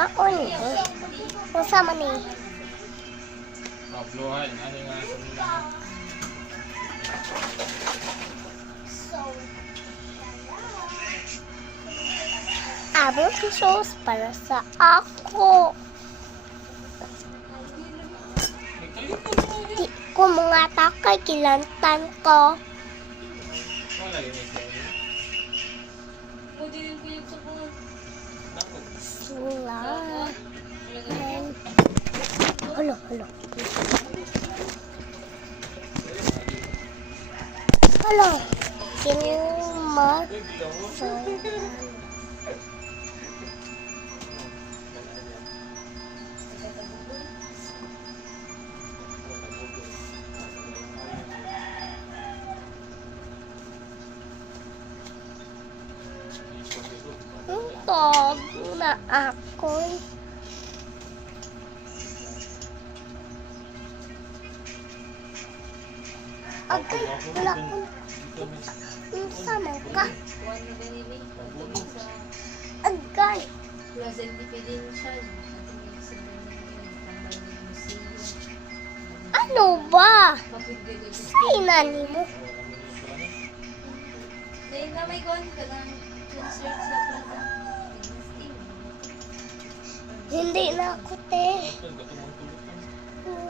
maon eh. Kung sama ni. Pablohan, ano nga sa nila? Abot sauce para sa ako. Di ko mga takay kilantan ko. Wala yun ito. Pwede rin kuyog sa buwan. Naku. Sula. Talaga Halo, halo. Halo. Kinumat. Tog na ako. Agay, wala ko. Sama ka. buwan na ganili. Pagdating sa Agay. Plaza Independential. Ating may sabihin tambay ng museum. Ano ba? Mapigay sa Ay, nani mo. dahil na may kuhan ka ng concert sa Plaza. Hindi na ako, te.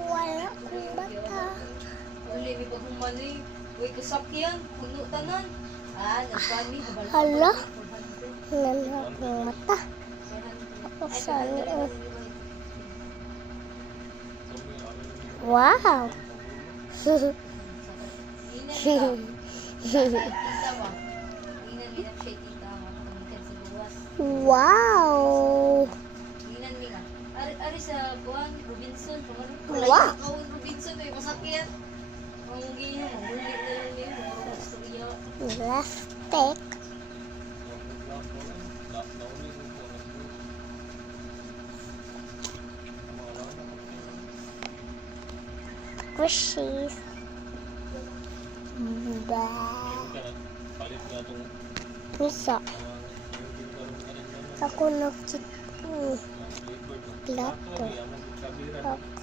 Wala akong mata. Uli, may pagmumanoy. Uy, kasakyan. Puno tanan. Nagpani. Hala. Wala akong mata. Ako saan yun? Wow. Wow. Ari sa buwan, Robinson, Wow. Kawon Robinson, may masakyan. Ang ginyo, mahuli na lang niya, mga istorya. Plastic. Squishies. Ba. Palit na itong Misa. Ako na plato. kabira. Ako